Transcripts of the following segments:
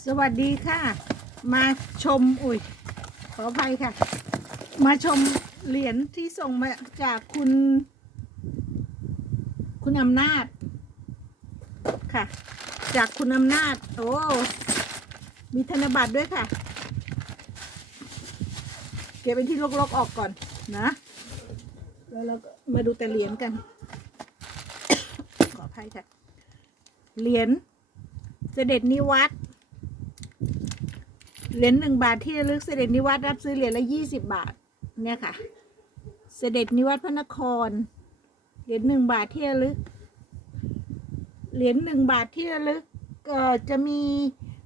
สวัสดีค่ะ มาชมอุ้ยขออภัยค่ะ มาชมเหรียญที่ส่งมาจากคุณ คุณอำนาจ ค่ะ จากคุณอำนาจ โอ้ มีธนบัตรด้วยค่ะ เก็บเป็นที่ลกๆออกก่อนนะ แล้วเรามาดูแต่เหรียญกัน ขออภัยค่ะ เหรียญเสด็จนิวัตร เหรียญหนึ่งบาทที่ระลึกเสด็จนิวัตรรับซื้อเหรียญละยี่สิบบาท เนี่ยค่ะ เสด็จนิวัตรพระนคร เหรียญหนึ่งบาทที่ระลึก เหรียญหนึ่งบาทที่ระลึกเอ่อจะมี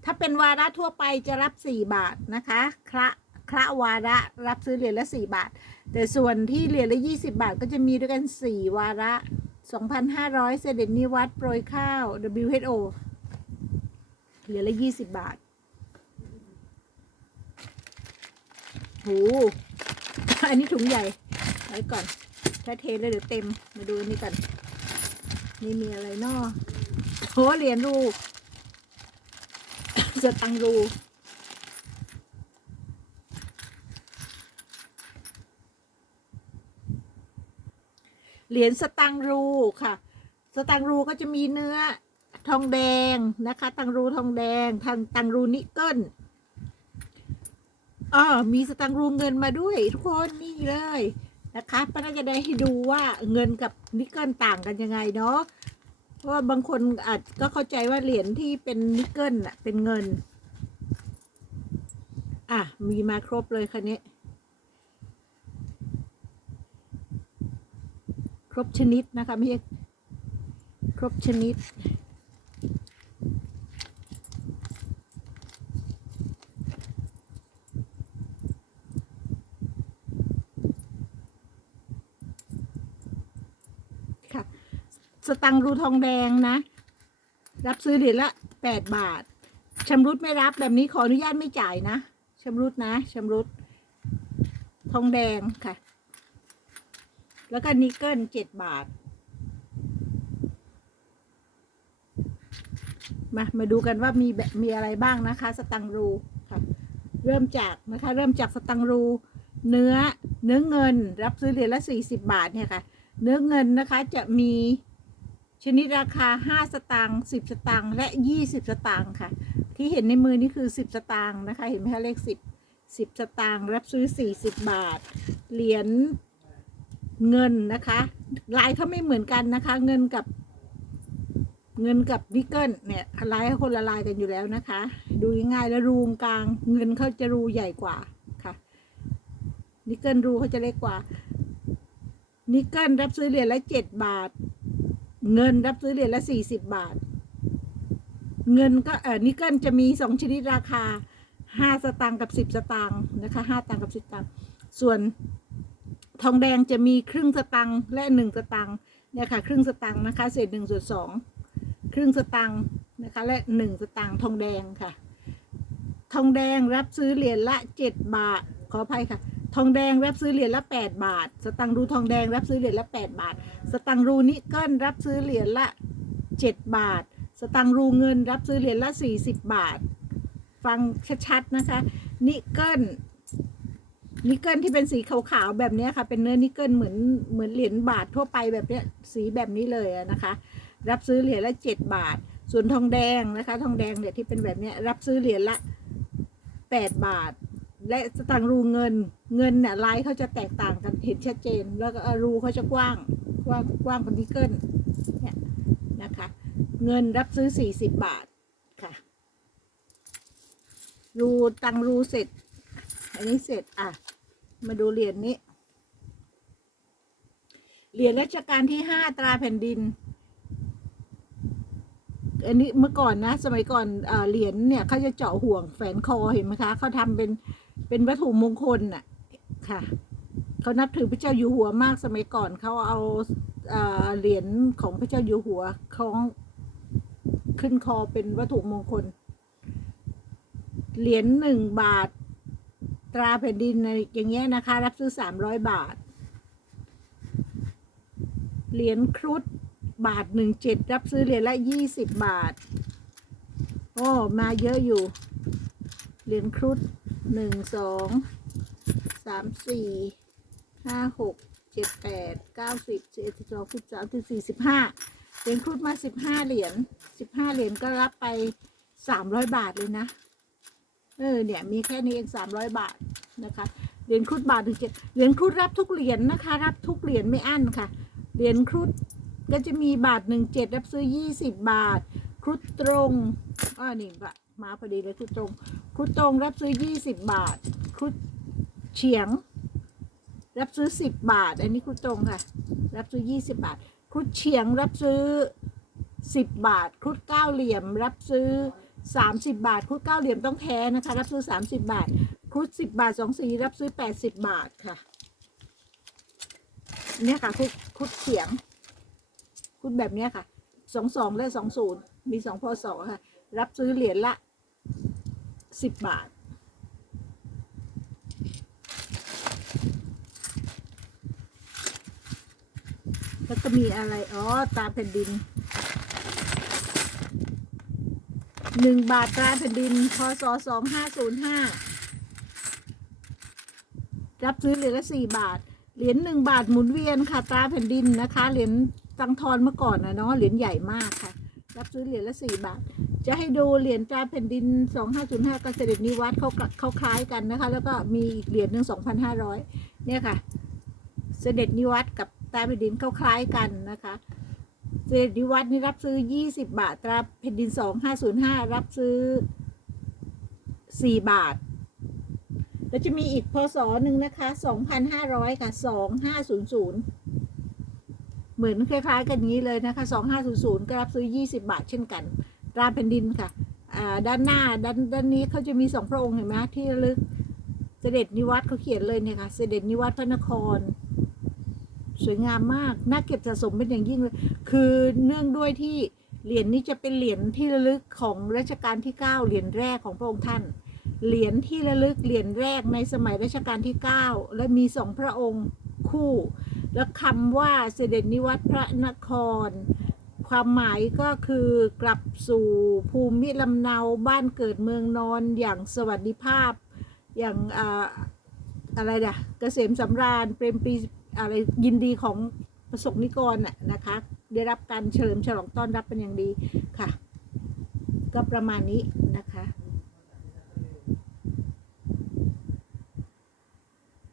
ถ้าเป็นวาระทั่วไปจะรับสี่บาทนะคะคระคระวาระรับซื้อเหรียญละสี่บาท แต่ส่วนที่เหรียญละยี่สิบาท ก็จะมีด้วยกันสี่วาระสองพันห้าร้อยเสด็จนิวัตรโปรยข้าว WHO เหรียญละยี่สิบบาท หอันนี้ถุงใหญ่ ไว้ก่อน ถ้าเทเลยเดี๋ยวเต็ม มาดูนนี้ก่อน นี่มีอะไรนอโหเหรียญรูสตังรูเหรียญสตังรูค่ะ สตังรูก็จะมีเนื้อทองแดงนะคะ ตังรูทองแดงทางตังรูนิกเกิล อ๋อมีสตังรูเงินมาด้วย ทุกคนนี่เลยนะคะป้าน่าจะได้ให้ดูว่าเงินกับนิกเกิลต่างกันยังไงเนาะเพราะว่าบางคนอาจก็เข้าใจว่าเหรียญที่เป็นนิกเกิลน่ะเป็นเงิน อะ มีมาครบเลยคันนี้ ครบชนิดนะคะไม่ใช่ครบชนิด ค่ะ สตังรูทองแดงนะ รับซื้อเหรียญละแปดบาทชำรุดไม่รับแบบนี้ขออนุญาตไม่จ่ายนะชำรุดนะชำรุด ทองแดงค่ะ แล้วก็นิกเกิลเจ็ดบาท มา มาดูกันว่ามีแบบมีอะไรบ้างนะคะ สตังรูค่ะ เริ่มจากนะคะ เริ่มจากสตังรู เนื้อเนื้อเงิน รับซื้อเหรียญละสี่สิบบาทเนี่ยค่ะ เนื้อเงินนะคะจะมี ชนิดราคา 5 สตางค์10 สตางค์และ 20 สตางค์ค่ะ ที่เห็นในมือนี่คือ 10 สตางค์นะคะ เห็นไหมคะเลข 10 10 สตางค์รับซื้อ 40 บาท เหรียญเงินนะคะลายเขาไม่เหมือนกันนะคะ เงินกับ เงินกับนิกเกิลเนี่ยลายเขาคนละลายกันอยู่แล้วนะคะ ดูง่ายๆแล้วรูงกลาง เงินเขาจะรูใหญ่กว่าค่ะนิกเกิลรูเขาจะเล็กกว่านิกเกิลรับซื้อเหรียญละเจ็ดบาท เงินรับซื้อเหรียญละสี่สิบบาท เงินก็เออนิกเกิลจะมีสองชนิดราคาห้าสตางค์กับสิบสตางค์นะคะห้าตังค์กับสิบตังค์ส่วนทองแดงจะมีครึ่งสตังค์และหนึ่งสตังค์เนี่ยค่ะ ครึ่งสตังค์นะคะ เศษหนึ่งส่วนสองครึ่งสตังค์นะคะ และหนึ่งสตังค์ทองแดงค่ะ ทองแดงรับซื้อเหรียญละเจ็ดบาทขออภัยค่ะ ทองแดงรับซื้อเหรียญละแปดบาท สตังรูทองแดงรับซื้อเหรียญละแปดบาท สตังรูนิกเกิลรับซื้อเหรียญละเจ็ดบาท สตังรูเงินรับซื้อเหรียญละสี่สิบาท ฟังชัดๆนะคะ นิกเกิลนิกเกิลที่เป็นสีขาวๆแบบนี้ค่ะ เป็นเนื้อนิกเกิลเหมือนเหมือนเหรียญบาททั่วไปแบบนี้สีแบบนี้เลยนะคะ รับซื้อเหรียญละเจ็ดบาท ส่วนทองแดงนะคะ ทองแดงเนี่ยที่เป็นแบบนี้รับซื้อเหรียญละแปดบาท และสตังค์รูเงินเงินเนี่ยลายเขาจะแตกต่างกันเห็นชัดเจน แล้วก็รูเขาจะกว้างกว้างกว้างกว่านิกเกิลเนี่ยนะคะ เงินรับซื้อสี่สิบบาทค่ะ รูตังรูเสร็จ อันนี้เสร็จอะ มาดูเหรียญนี้ เหรียญรัชกาลที่ห้าตราแผ่นดินอันนี้เมื่อก่อนนะ สมัยก่อนเหรียญเนี่ยเขาจะเจาะห่วงแฝนคอเห็นไหมคะเขาทำเป็น เป็นวัตถุมงคลน่ะค่ะเขานับถือพระเจ้าอยู่หัวมากสมัยก่อนเขาเอาเอ่อเหรียญของพระเจ้าอยู่หัวคล้องขึ้นคอเป็นวัตถุมงคล เหรียญหนึ่งบาท ตราแผ่นดินอะไรอย่างเงี้ยนะคะ รับซื้อสามร้อยบาท เหรียญครุฑบาทหนึ่งเจ็ดรับซื้อเหรียญละยี่สิบบาท โอ้ มาเยอะอยู่ เหรียญครุฑ หนึ่งสองสามสี่ห้าหกเจ็ดแปดเก้าสิบสิบเอ็ดสิบสองสิบสามสิบสี่สิบห้าเหรียญครุฑมาสิบห้าเหรียญสิบห้าเหรียญก็รับไปสามร้อยบาทเลยนะ เออเนี่ยมีแค่นี้เองสามร้อยบาทนะคะเหรียญครุฑบาทถึงเจ็ดเหรียญครุฑรับทุกเหรียญนะคะ รับทุกเหรียญไม่อั้นค่ะเหรียญครุฑก็จะมีบาทหนึ่งเจ็ดรับซื้อยี่สิบบาท ครุฑตรงอ่านี่ก็มาพอดีเลยครุฑตรง ครุฑตรงรับซื้อยี่สิบาทครุฑเฉียง รับซื้อสิบาท อันนี้ครุฑตรงค่ะ รับซื้อยี่สิบาทครุฑเฉียงรับซื้อสิบาทครุฑเก้าเหลี่ยม รับซื้อสามสิบาทครุฑเก้าเหลี่ยมต้องแท้นะคะ รับซื้อสามสิบาทครุฑสิบาทสองสีรับซื้อแปดสิบาทค่ะเนี่ยค่ะครุฑครุฑเฉียงครุฑแบบเนี้ยค่ะสองสองและสองศูนย์มีสองพศค่ะ รับซื้อเหรียญละ สิบบาท แล้วก็มีอะไร อ๋อ ตาแผ่นดินหนึ่งบาทตราแผ่นดิน พศสองห้าศูนย์ห้ารับซื้อเหรียญละสี่บาท เหรียญหนึ่งบาทหมุนเวียนค่ะตราแผ่นดินนะคะ เหรียญตังทอนเมื่อก่อนนะเนาะ เหรียญใหญ่มากค่ะ รับซื้อเหรียญละสี่บาท จะให้ดูเหรียญตราแผ่นดินสองห้าศูนย์ห้ากับเสด็จนิวัตเขาเขาคล้ายกันนะคะ แล้วก็มีอีกเหรียญหนึ่งสองพันห้าร้อยเนี่ยค่ะเสด็จนิวัตกับตราแผ่นดินเขาคล้ายกันนะคะ เสด็จนิวัตนี่รับซื้อยี่สิบาท ตราแผ่นดินสองห้าศูนย์ห้ารับซื้อสี่บาท แล้วจะมีอีกพศหนึ่งนะคะสองพันห้าร้อยค่ะสองห้าศูนย์ศูนย์เหมือนคล้ายๆ กันนี้เลยนะคะสองห้าศูนย์ศูนย์ก็รับซื้อยี่สิบาทเช่นกัน ตราแผ่นดินค่ะอ่าด้านหน้าด้านด้านนี้เขาจะมีสองพระองค์เห็นไหมที่ลึกเสด็จนิวัตเขาเขียนเลยเนี่ยค่ะ เสด็จนิวัตพระนคร สวยงามมากน่าเก็บสะสมเป็นอย่างยิ่งเลย คือเนื่องด้วยที่เหรียญนี้จะเป็นเหรียญที่ระลึกของรัชกาลที่ 9 เหรียญแรกของพระองค์ท่าน เหรียญที่ระลึกเหรียญแรกในสมัยรัชกาลที่ 9 และมีสองพระองค์คู่ แล้วคำว่าเสด็จนิวัตพระนคร ความหมายก็คือกลับสู่ภูมิลำเนาบ้านเกิดเมืองนอนอย่างสวัสดิภาพ อย่างอ่าอะไรนะเกษมสำราญเป็นปีอะไรยินดีของประสบนิกรน่ะนะคะ ได้รับการเฉลิมฉลองต้อนรับเป็นอย่างดีค่ะ ก็ประมาณนี้นะคะ